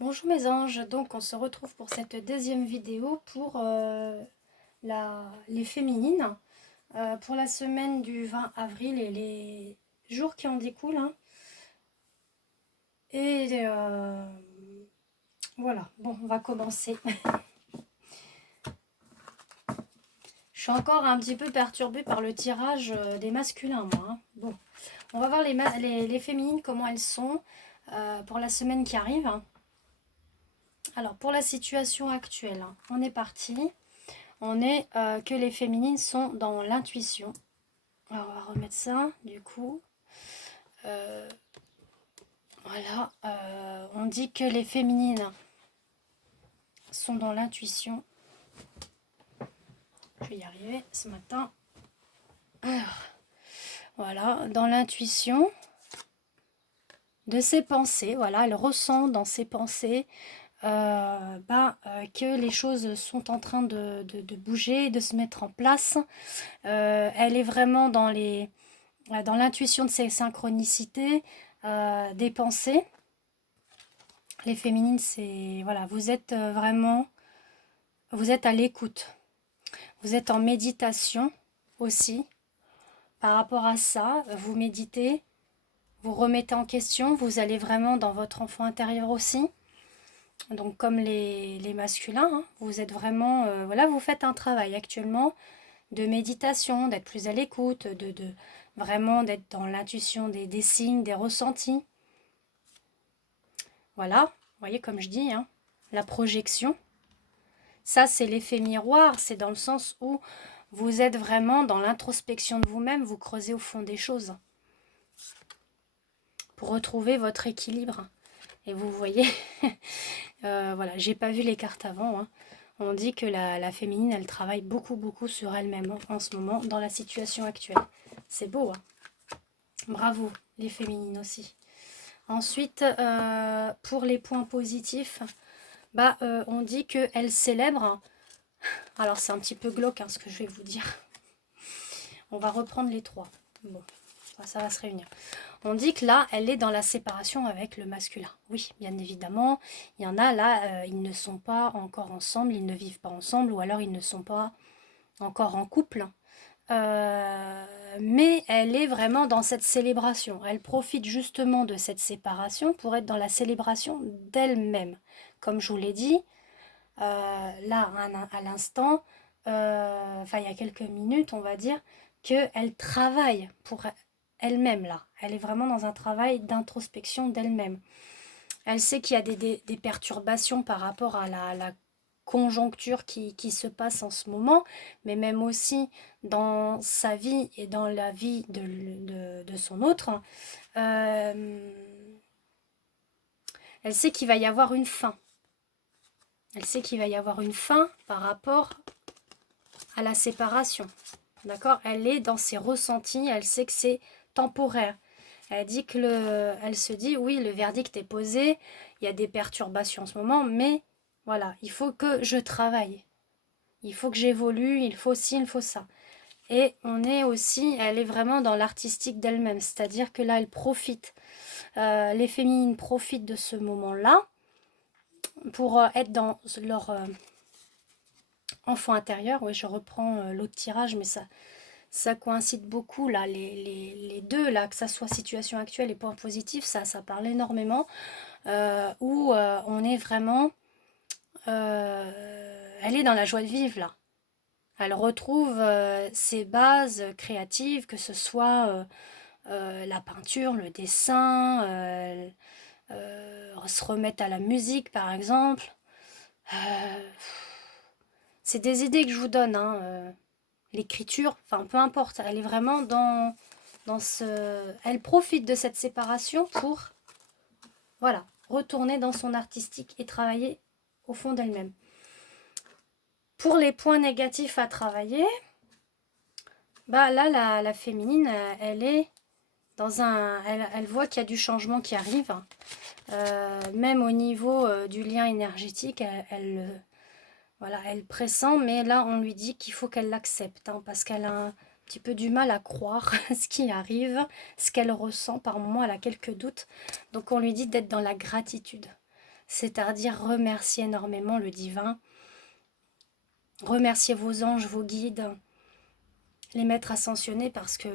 Bonjour mes anges, donc on se retrouve pour cette deuxième vidéo pour les féminines, pour la semaine du 20 avril et les jours qui en découlent, hein. Et voilà, bon, on va commencer. Je suis encore un petit peu perturbée par le tirage des masculins, moi, hein. Bon, on va voir les féminines, comment elles sont pour la semaine qui arrive, hein. Alors, pour la situation actuelle, hein, on est parti. On est que les féminines sont dans l'intuition. Alors on va remettre ça, du coup. Euh, voilà. On dit que les féminines sont dans l'intuition. Je vais y arriver ce matin. Alors, voilà, dans l'intuition de ses pensées. Voilà, elle ressent dans ses pensées que les choses sont en train de bouger, de se mettre en place. Elle est vraiment dans l'intuition de ses synchronicités, des pensées. Les féminines, c'est voilà, vous êtes vraiment, vous êtes à l'écoute, vous êtes en méditation aussi. Par rapport à ça, vous méditez, vous remettez en question, vous allez vraiment dans votre enfant intérieur aussi. Donc comme les masculins, hein, vous êtes vraiment, voilà, vous faites un travail actuellement de méditation, d'être plus à l'écoute, de vraiment d'être dans l'intuition des signes, des ressentis. Voilà, vous voyez comme je dis, hein, la projection. Ça, c'est l'effet miroir, c'est dans le sens où vous êtes vraiment dans l'introspection de vous-même, vous creusez au fond des choses pour retrouver votre équilibre. Et vous voyez, voilà, j'ai pas vu les cartes avant, hein. On dit que la féminine, elle travaille beaucoup, beaucoup sur elle-même en ce moment, dans la situation actuelle. C'est beau, hein. Bravo, les féminines aussi. Ensuite, pour les points positifs, on dit qu'elle célèbre. Alors, c'est un petit peu glauque, hein, ce que je vais vous dire. On va reprendre les trois. Bon, ça va se réunir. On dit que là, elle est dans la séparation avec le masculin. Oui, bien évidemment, il y en a là, ils ne sont pas encore ensemble, ils ne vivent pas ensemble, ou alors ils ne sont pas encore en couple. Mais elle est vraiment dans cette célébration. Elle profite justement de cette séparation pour être dans la célébration d'elle-même. Comme je vous l'ai dit, là, à l'instant, il y a quelques minutes, on va dire, qu'elle travaille pour elle-même, là. Elle est vraiment dans un travail d'introspection d'elle-même. Elle sait qu'il y a des perturbations par rapport à la conjoncture qui se passe en ce moment, mais même aussi dans sa vie et dans la vie de son autre. Euh, Elle sait qu'il va y avoir une fin. Elle sait qu'il va y avoir une fin par rapport à la séparation. D'accord? Elle est dans ses ressentis, elle sait que c'est temporaire. Elle dit elle se dit, oui, le verdict est posé, il y a des perturbations en ce moment, mais voilà, il faut que je travaille. Il faut que j'évolue, il faut ci, il faut ça. Et on est aussi, elle est vraiment dans l'artistique d'elle-même, c'est-à-dire que là, elle profite, les féminines profitent de ce moment-là pour être dans leur enfant intérieur. Oui, je reprends l'autre tirage, mais ça coïncide beaucoup, là, les deux, là, que ça soit situation actuelle et point positif, ça parle énormément, où on est vraiment, elle est dans la joie de vivre, là. Elle retrouve ses bases créatives, que ce soit la peinture, le dessin, se remettre à la musique, par exemple. C'est des idées que je vous donne, hein, l'écriture, enfin peu importe, elle est vraiment dans ce... Elle profite de cette séparation pour, voilà, retourner dans son artistique et travailler au fond d'elle-même. Pour les points négatifs à travailler, là, la féminine, elle est dans un... Elle voit qu'il y a du changement qui arrive, même au niveau du lien énergétique, voilà, elle pressent, mais là, on lui dit qu'il faut qu'elle l'accepte, hein, parce qu'elle a un petit peu du mal à croire ce qui arrive, ce qu'elle ressent. Par moments, elle a quelques doutes. Donc, on lui dit d'être dans la gratitude. c'est-à-dire remercier énormément le divin, remercier vos anges, vos guides, les maîtres ascensionnés, parce que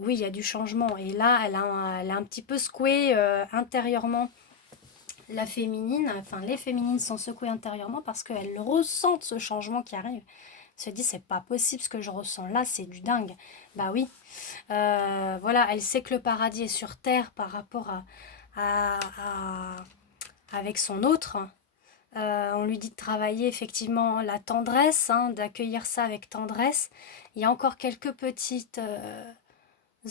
oui, il y a du changement. Et là, elle a un petit peu secoué intérieurement la féminine, enfin les féminines sont secouées intérieurement parce qu'elles ressentent ce changement qui arrive. Elle se dit, c'est pas possible ce que je ressens là, c'est du dingue. Bah oui, voilà, elle sait que le paradis est sur terre par rapport avec son autre. On lui dit de travailler effectivement la tendresse, hein, d'accueillir ça avec tendresse. Il y a encore quelques petites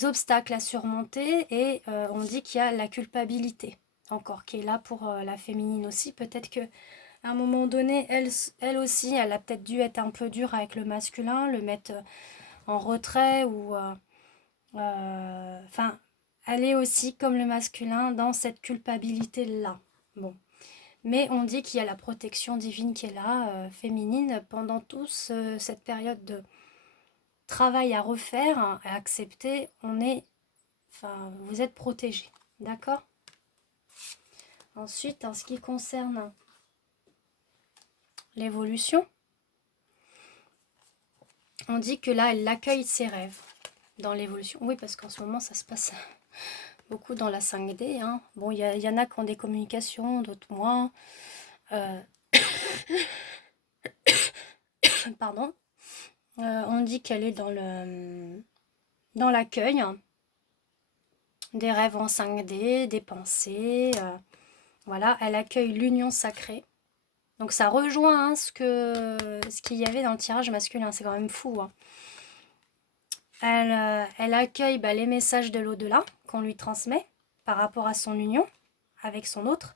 obstacles à surmonter et on dit qu'il y a la culpabilité encore qui est là pour la féminine aussi. Peut-être que à un moment donné, elle aussi, elle a peut-être dû être un peu dure avec le masculin, le mettre en retrait ou enfin, elle est aussi comme le masculin dans cette culpabilité là. Bon. Mais on dit qu'il y a la protection divine qui est là, féminine, pendant toute cette période de travail à refaire, hein, à accepter, enfin, vous êtes protégés, d'accord? Ensuite, en ce qui concerne l'évolution, on dit que là, elle accueille ses rêves dans l'évolution. Oui, parce qu'en ce moment, ça se passe beaucoup dans la 5D. Hein. Bon, il y en a qui ont des communications, d'autres moins. Pardon. On dit qu'elle est dans l'accueil, hein, des rêves en 5D, des pensées. Voilà, elle accueille l'union sacrée. Donc ça rejoint hein, ce qu'il y avait dans le tirage masculin, c'est quand même fou. Hein. Elle accueille les messages de l'au-delà qu'on lui transmet par rapport à son union avec son autre.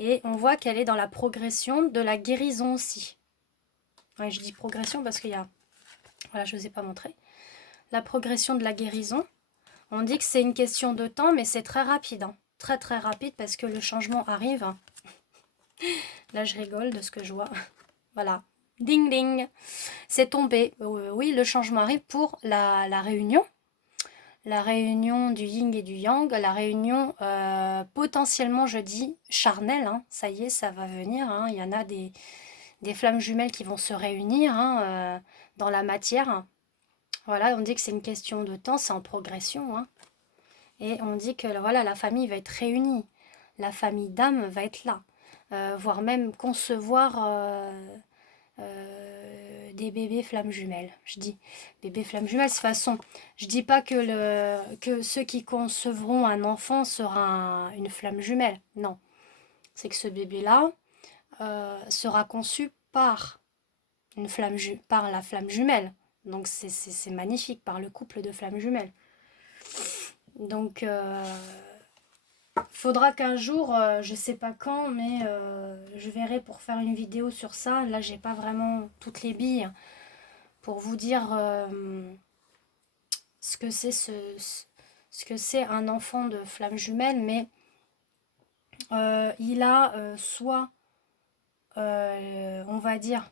Et on voit qu'elle est dans la progression de la guérison aussi. Ouais, je dis progression parce qu'il y a... Voilà, je ne vous ai pas montré. La progression de la guérison. On dit que c'est une question de temps, mais c'est très rapide. Hein. Très très rapide parce que le changement arrive. Là, je rigole de ce que je vois. Voilà. Ding ding. C'est tombé. Oui, le changement arrive pour la réunion. La réunion du yin et du yang. La réunion potentiellement, je dis, charnelle. Hein. Ça y est, ça va venir. Hein. Il y en a des flammes jumelles qui vont se réunir hein, dans la matière. Voilà, on dit que c'est une question de temps, c'est en progression. Hein. Et on dit que voilà, la famille va être réunie. La famille d'âme va être là. Voire même concevoir des bébés flammes jumelles. Je dis bébés flammes jumelles, de toute façon, je dis pas que ceux qui concevront un enfant sera une flamme jumelle. Non. C'est que ce bébé-là sera conçu par par la flamme jumelle. Donc c'est magnifique, par le couple de flammes jumelles. Donc faudra qu'un jour, je sais pas quand, mais je verrai pour faire une vidéo sur ça. Là, j'ai pas vraiment toutes les billes pour vous dire ce que c'est ce que c'est un enfant de flamme jumelle, mais il a soit, on va dire,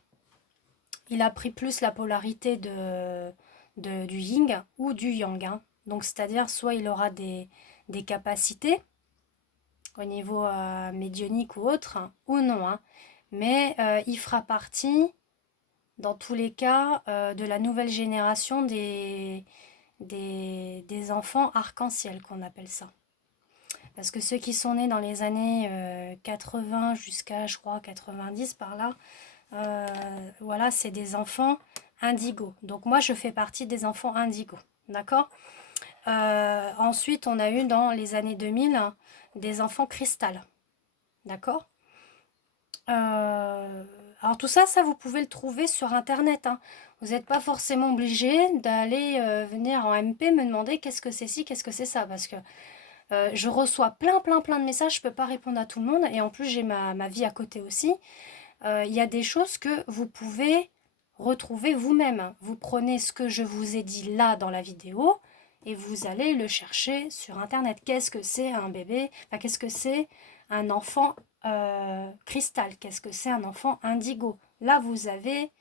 il a pris plus la polarité du yin ou du yang. Hein. Donc, c'est-à-dire, soit il aura des capacités au niveau médionique ou autre, hein, ou non. Hein. Mais il fera partie, dans tous les cas, de la nouvelle génération des enfants arc-en-ciel, qu'on appelle ça. Parce que ceux qui sont nés dans les années 80 jusqu'à, je crois, 90 par là, voilà, c'est des enfants indigo. Donc moi, je fais partie des enfants indigo. D'accord. Ensuite, on a eu dans les années 2000 hein, des enfants cristal. D'accord. Alors tout ça, vous pouvez le trouver sur Internet. Hein. Vous n'êtes pas forcément obligé d'aller venir en MP me demander qu'est-ce que c'est ci, qu'est-ce que c'est ça. Parce que je reçois plein de messages, je ne peux pas répondre à tout le monde. Et en plus, j'ai ma vie à côté aussi. Il y a des choses que vous pouvez retrouver vous-même. Vous prenez ce que je vous ai dit là dans la vidéo et vous allez le chercher sur Internet. Qu'est-ce que c'est un bébé? Enfin, qu'est-ce que c'est un enfant cristal? Qu'est-ce que c'est un enfant indigo? Là, vous avez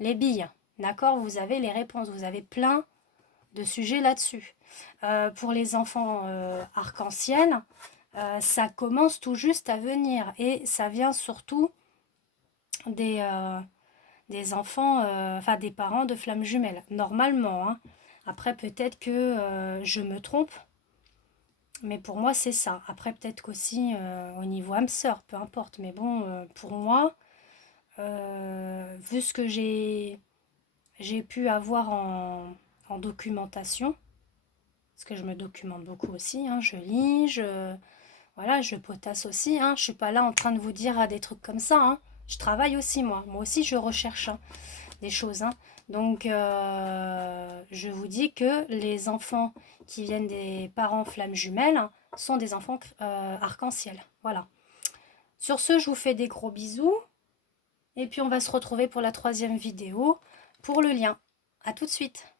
les billes, d'accord? Vous avez les réponses. Vous avez plein de sujets là-dessus. Pour les enfants arc-en-ciel, ça commence tout juste à venir. Et ça vient surtout des enfants, enfin des parents de flammes jumelles, normalement, hein. Après, peut-être que je me trompe, mais pour moi, c'est ça. Après, peut-être qu'aussi au niveau âme sœur, peu importe. Mais bon, pour moi, vu ce que j'ai pu avoir en documentation, parce que je me documente beaucoup aussi, hein, je lis, voilà, je potasse aussi, hein, je suis pas là en train de vous dire des trucs comme ça, hein. Je travaille aussi, moi aussi je recherche, hein, des choses, hein. Donc je vous dis que les enfants qui viennent des parents flammes jumelles sont des enfants arc-en-ciel, voilà. Sur ce, je vous fais des gros bisous, et puis on va se retrouver pour la 3e vidéo pour le lien. À tout de suite.